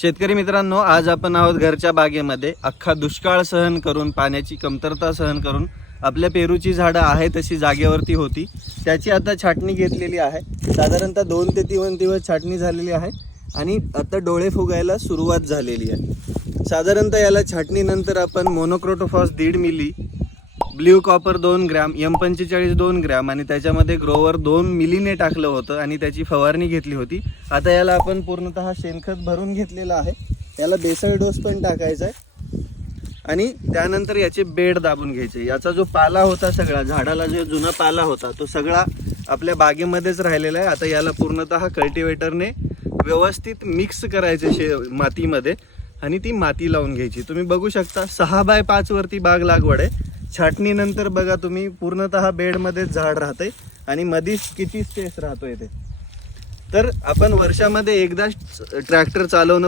शेतकरी मित्रांनो, आज आपण आहोत घरच्या बागेमध्ये. अख्खा दुष्काळ सहन करून, पाण्याची कमतरता सहन करून आपल्या पेरूची झाडं आहे तशी जागेवरती होती. त्याची आता छाटणी घेतलेली आहे. साधारणतः 2 ते 3 दिवस छाटणी झालेली आहे आणि आता डोळे फुगायला सुरुवात झालेली आहे. साधारणतः याला छाटणीनंतर आपण मोनोक्रोटोफॉस 1.5 मिली, blue copper 2 gram, M45 2 gram आणि त्याच्यामध्ये ग्रोवर 2 मिलीने टाकलं होतं आणि त्याची फवारणी घेतली होती. आता याला आपण पूर्णतः शेणखत भरून घेतलेलं आहे. याला बेसल डोस पण टाकायचा आहे आणि त्यानंतर याचे बेड दाबून घ्यायचे. याचा जो पाला होता सगळा, झाडाला जो जुना पाला होता तो सगळा आपल्या बागेमध्येच राहिलेला आहे. आता याला पूर्णतः कल्टिवेटरने व्यवस्थित मिक्स करायचे मातीमध्ये आणि ती माती लावून घ्यायची. तुम्ही बघू शकता 6 बाय 5 वरती बाग लागवड आहे. छाटणीनंतर बघा तुम्ही पूर्णतः बेडमध्ये झाड राहते आणि मधीच किती स्पेस राहतोय ते. तर आपण वर्षामध्ये एकदाच ट्रॅक्टर चालवणं